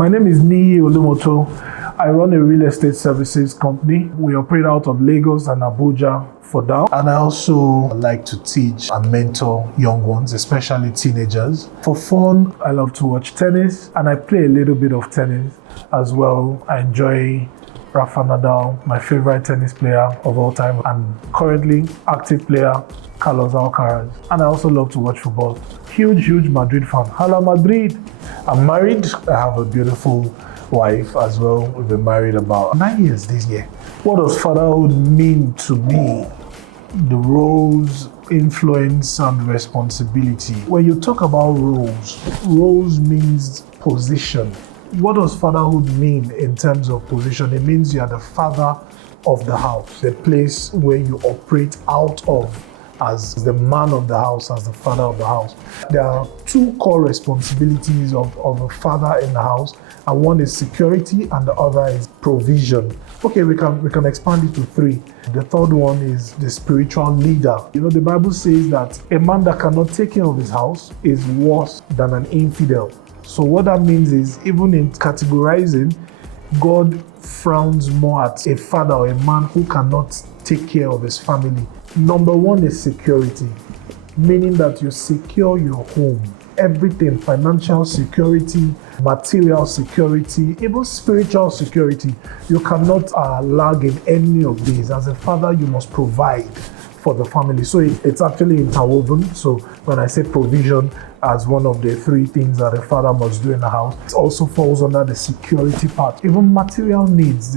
My name is Niyi Olumoto. I run a real estate services company. We operate out of Lagos and Abuja for now. And I also like to teach and mentor young ones, especially teenagers. For fun, I love to watch tennis and I play a little bit of tennis as well. I enjoy Rafa Nadal, my favorite tennis player of all time, and currently active player Carlos Alcaraz. And I also love to watch football. Huge Madrid fan. Hala Madrid! I'm married. I have a beautiful wife as well. We've been married about 9 years this year. What does fatherhood mean to me? The roles, influence, and responsibility. When you talk about roles means position. What does fatherhood mean in terms of position? It means you are the father of the house, the place where you operate out of as the man of the house, as the father of the house. There are two core responsibilities of a father in the house, and one is security and the other is provision. Okay, we can expand it to three. The third one is the spiritual leader. You know, the Bible says that a man that cannot take care of his house is worse than an infidel. So what that means is, even in categorizing, God frowns more at a father or a man who cannot take care of his family. Number one is security, meaning that you secure your home. Everything, financial security, material security, even spiritual security. You cannot lag in any of these. As a father, you must provide for the family. So it's actually interwoven. So when I say provision as one of the three things that a father must do in the house, it also falls under the security part. Even material needs,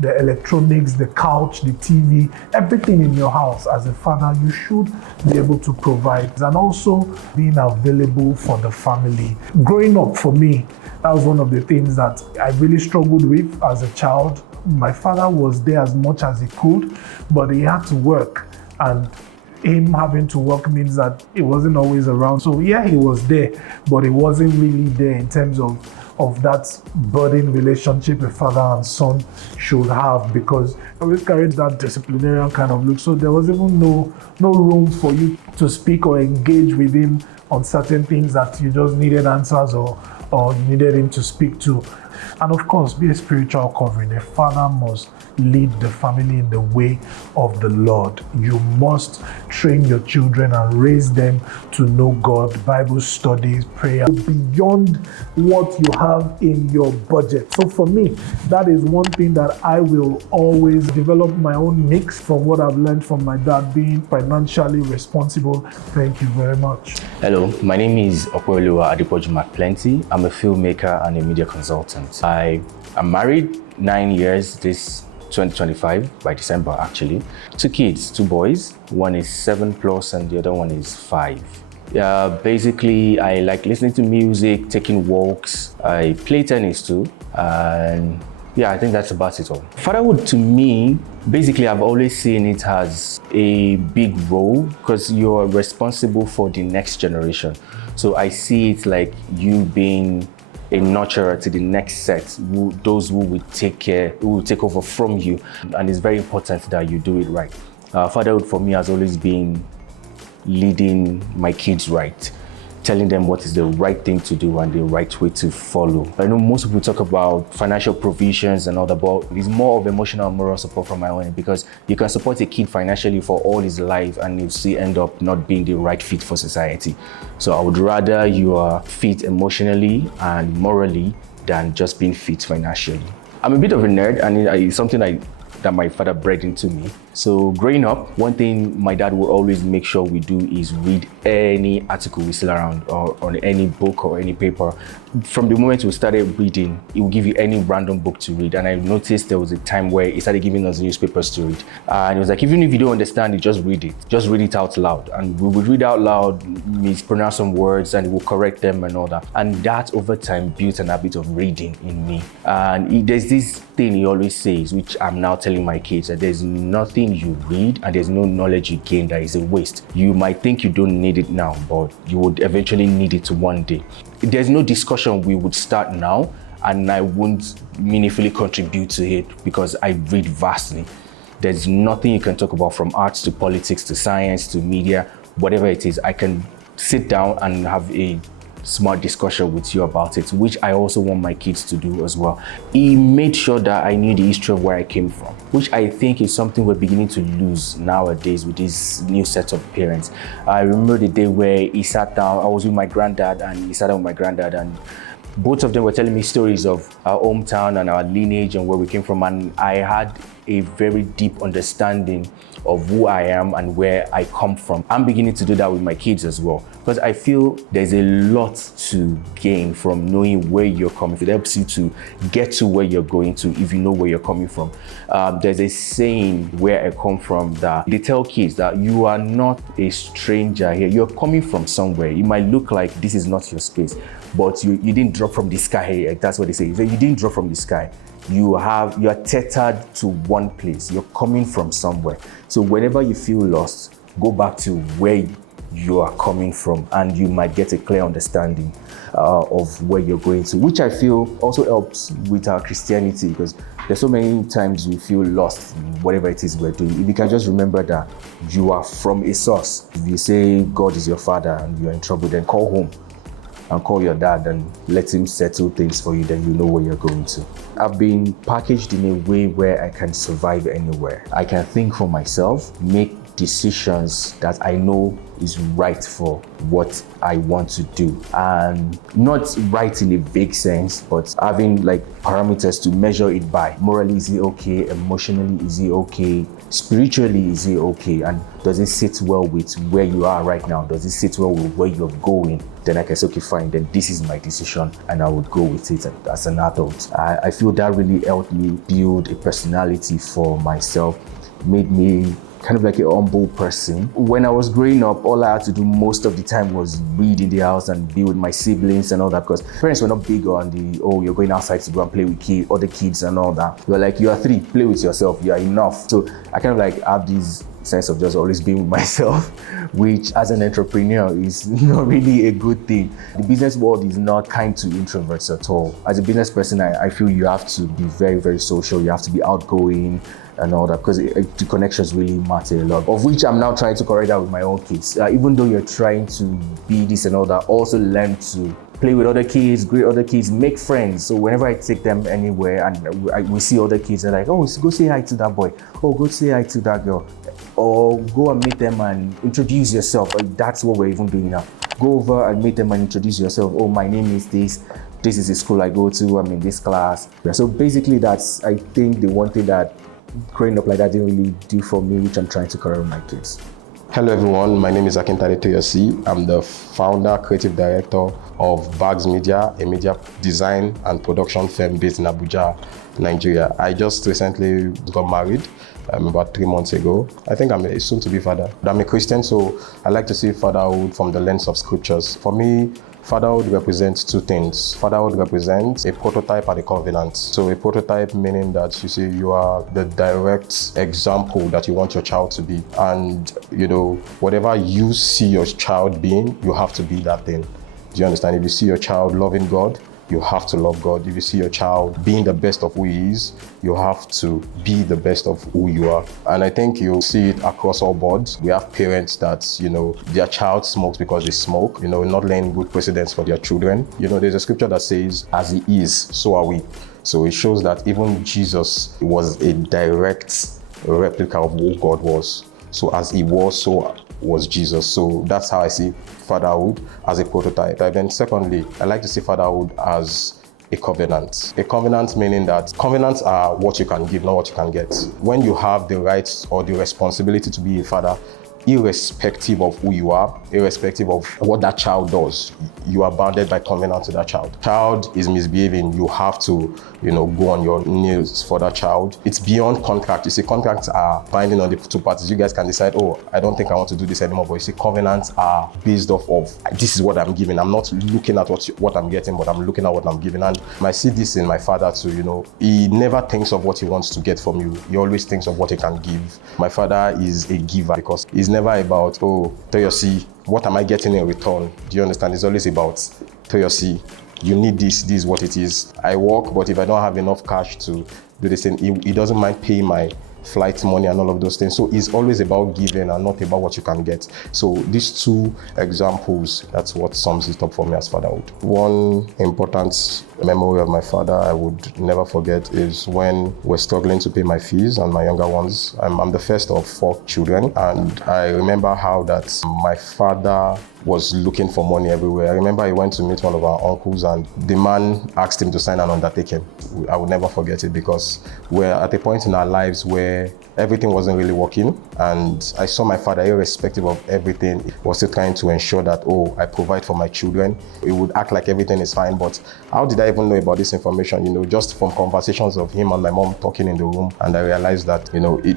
the electronics, the couch, the TV, everything in your house, as a father, you should be able to provide. And also being available for the family. Growing up, for me, that was one of the things that I really struggled with as a child. My father was there as much as he could, but he had to work. And him having to work means that he wasn't always around. So yeah, he was there, but he wasn't really there in terms of that budding relationship a father and son should have, because I always carried that disciplinarian kind of look. So there was even no room for you to speak or engage with him on certain things that you just needed answers or you needed him to speak to. And of course, be a spiritual covering. A father must lead the family in the way of the Lord. You must train your children and raise them to know God, Bible studies, prayer, beyond what you have in your budget. So for me, that is one thing that I will always develop my own mix from what I've learned from my dad, being financially responsible. Thank you very much. Hello, my name is Okwoluwa Adepoju McPlenty. I'm a filmmaker and a media consultant. I am married 9 years this 2025, by December actually. 2 kids, 2 boys. One is 7+ and the other one is 5. Basically, I like listening to music, taking walks. I play tennis too. And yeah, I think that's about it all. Fatherhood to me, basically I've always seen it as a big role because you're responsible for the next generation. So I see it like you being a nurturer to the next set, those who will take over from you. And it's very important that you do it right. Fatherhood for me has always been leading my kids right, telling them what is the right thing to do and the right way to follow. I know most people talk about financial provisions and all that, but it's more of emotional and moral support from my own, because you can support a kid financially for all his life and you still end up not being the right fit for society. So I would rather you are fit emotionally and morally than just being fit financially. I'm a bit of a nerd, and it's something that my father bred into me. So growing up, one thing my dad will always make sure we do is read any article we see around or on any book or any paper. From the moment we started reading, he will give you any random book to read. And I noticed there was a time where he started giving us newspapers to read. And it was like, even if you don't understand it, just read it. Just read it out loud. And we would read out loud, mispronounce some words, and we'll correct them and all that. And that over time built an habit of reading in me. And there's this thing he always says, which I'm now telling my kids, that there's nothing you read and there's no knowledge you gain that is a waste. You might think you don't need it now, but you would eventually need it one day. There's no discussion we would start now and I won't meaningfully contribute to it because I read vastly. There's nothing you can talk about, from arts to politics to science to media, whatever it is. I can sit down and have a smart discussion with you about it, which I also want my kids to do as well. He made sure that I knew the history of where I came from, which I think is something we're beginning to lose nowadays with this new set of parents. I remember the day where he sat down, I was with my granddad, and he sat down with my granddad, and both of them were telling me stories of our hometown and our lineage and where we came from, and I had a very deep understanding of who I am and where I come from. I'm beginning to do that with my kids as well, because I feel there's a lot to gain from knowing where you're coming from. It helps you to get to where you're going to if you know where you're coming from. There's a saying where I come from that they tell kids that you are not a stranger here. You're coming from somewhere. It might look like this is not your space, but you didn't drop from the sky here. That's what they say. You didn't drop from the sky. You are tethered to one place. You're coming from somewhere. So whenever you feel lost, go back to where you are coming from, and you might get a clear understanding of where you're going to, which I feel also helps with our Christianity, because there's so many times we feel lost in whatever it is we're doing. If you can just remember that you are from a source. If you say God is your father and you're in trouble, then call home and call your dad and let him settle things for you, then you know where you're going to. I've been packaged in a way where I can survive anywhere. I can think for myself, make decisions that I know is right for what I want to do, and not right in a vague sense, but having like parameters to measure it by. Morally, is it okay? Emotionally, is it okay? Spiritually, is it okay? And does it sit well with where you are right now? Does it sit well with where you're going? Then I can say, okay, fine, then this is my decision, and I would go with it as an adult. I feel that really helped me build a personality for myself, made me kind of like a humble person. When I was growing up, all I had to do most of the time was read in the house and be with my siblings and all that, because parents were not big on the, oh, you're going outside to go and play with other kids and all that. They were like, you are 3, play with yourself, you are enough. So I kind of like have this sense of just always being with myself, which as an entrepreneur is not really a good thing. The business world is not kind to introverts at all. As a business person, I feel you have to be very, very social. You have to be outgoing and all that, because the connections really matter a lot, of which I'm now trying to correct that with my own kids. Even though you're trying to be this and all that, also learn to play with other kids, greet other kids, make friends. So whenever I take them anywhere and we see other kids, they're like, oh, go say hi to that boy. Oh, go say hi to that girl. Or go and meet them and introduce yourself. That's what we're even doing now. Go over and meet them and introduce yourself. Oh, my name is this. This is the school I go to. I'm in this class. So basically, that's, I think, the one thing that growing up like that didn't really do for me, which I'm trying to correct with my kids. Hello everyone, my name is Akintade Toyosi. I'm the founder, creative director of Bags Media, a media design and production firm based in Abuja, Nigeria. I just recently got married about 3 months ago. I think I'm a soon-to-be father. I'm a Christian, so I like to see fatherhood from the lens of scriptures. For me, fatherhood represents 2 things. Fatherhood represents a prototype and a covenant. So a prototype meaning that you see you are the direct example that you want your child to be. And whatever you see your child being, you have to be that thing. Do you understand? If you see your child loving God, you have to love God. If you see your child being the best of who he is, you have to be the best of who you are. And I think you see it across all boards. We have parents that, their child smokes because they smoke, not laying good precedents for their children. There's a scripture that says, as he is, so are we. So it shows that even Jesus was a direct replica of who God was. So as he was, so was Jesus. So that's how I see fatherhood, as a prototype. And then secondly, I like to see fatherhood as a covenant. A covenant meaning that covenants are what you can give, not what you can get. When you have the rights or the responsibility to be a father, irrespective of who you are, irrespective of what that child does, you are bounded by covenant to that child. Child is misbehaving, you have to, go on your knees for that child. It's beyond contract. You see, contracts are binding on the 2 parties. You guys can decide, oh, I don't think I want to do this anymore. But you see, covenants are based off of, this is what I'm giving. I'm not looking at what I'm getting, but I'm looking at what I'm giving. And I see this in my father too, he never thinks of what he wants to get from you. He always thinks of what he can give. My father is a giver, because he's never about, oh, Toyosi, what am I getting in return? Do you understand? It's always about, Toyosi, you need this is what it is. I work, but if I don't have enough cash to do this thing, he doesn't mind paying my flight money and all of those things. So it's always about giving and not about what you can get. So these two examples, that's what sums it up for me as fatherhood. One important memory of my father I would never forget is when we're struggling to pay my fees and my younger ones. I'm the first of 4 children, and I remember how that my father was looking for money everywhere. I remember he went to meet one of our uncles, and the man asked him to sign an undertaking. I would never forget it, because we're at a point in our lives where everything wasn't really working, and I saw my father, irrespective of everything, was still trying to ensure that, oh, I provide for my children. It would act like everything is fine, but how did I even know about this information? Just from conversations of him and my mom talking in the room, and I realized that,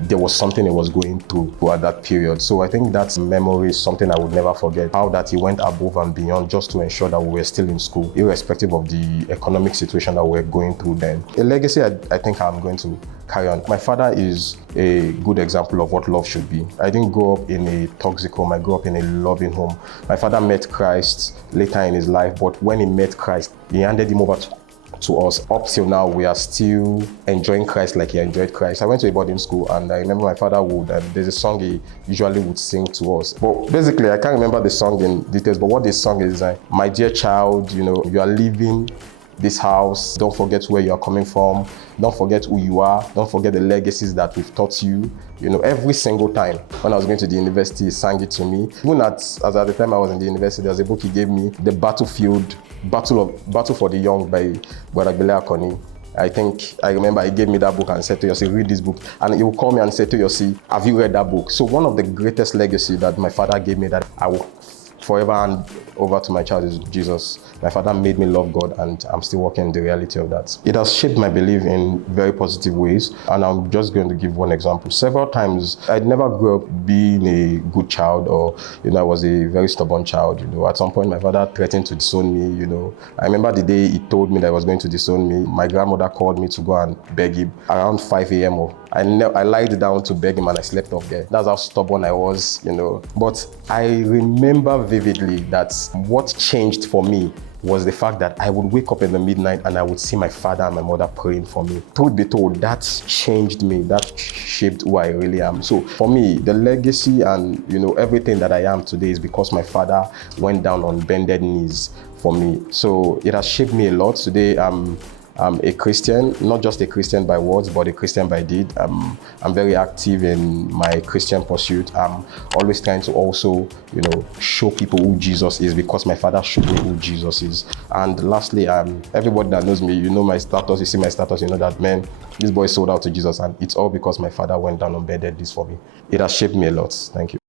there was something he was going through at that period. So I think that memory is something I would never forget, how that he went above and beyond just to ensure that we were still in school, irrespective of the economic situation that we're going through then. A legacy I think I'm going to carry on. My father is a good example of what love should be. I didn't grow up in a toxic home, I grew up in a loving home. My father met Christ later in his life, but when he met Christ, he handed him over to us. Up till now, we are still enjoying Christ like he enjoyed Christ. I went to a boarding school, and I remember my father there's a song he usually would sing to us. But basically, I can't remember the song in details, but what this song is like, my dear child, you are leaving this house. Don't forget where you are coming from. Don't forget who you are. Don't forget the legacies that we've taught you. Every single time when I was going to the university, he sang it to me. Even at the time I was in the university, there was a book he gave me, The Battlefield, Battle for the Young by Baragbele Akoni. I remember he gave me that book and said to Yossi, read this book. And he would call me and say to Yossi, have you read that book? So one of the greatest legacy that my father gave me that I will forever hand over to my child is Jesus. My father made me love God, and I'm still working in the reality of that. It has shaped my belief in very positive ways, and I'm just going to give one example. Several times, I never grew up being a good child, or I was a very stubborn child. At some point, my father threatened to disown me. I remember the day he told me that he was going to disown me. My grandmother called me to go and beg him around 5 a.m. I lied down to beg him, and I slept off there. That's how stubborn I was, But I remember vividly that what changed for me was the fact that I would wake up in the midnight and I would see my father and my mother praying for me. Truth be told, that changed me. That shaped who I really am. So for me, the legacy and everything that I am today is because my father went down on bended knees for me. So it has shaped me a lot. Today, I'm a Christian, not just a Christian by words, but a Christian by deed. I'm very active in my Christian pursuit. I'm always trying to also, show people who Jesus is, because my father showed me who Jesus is. And lastly, everybody that knows me, my status, you see my status, that, man, this boy sold out to Jesus. And it's all because my father went down on bended knees for me. It has shaped me a lot. Thank you.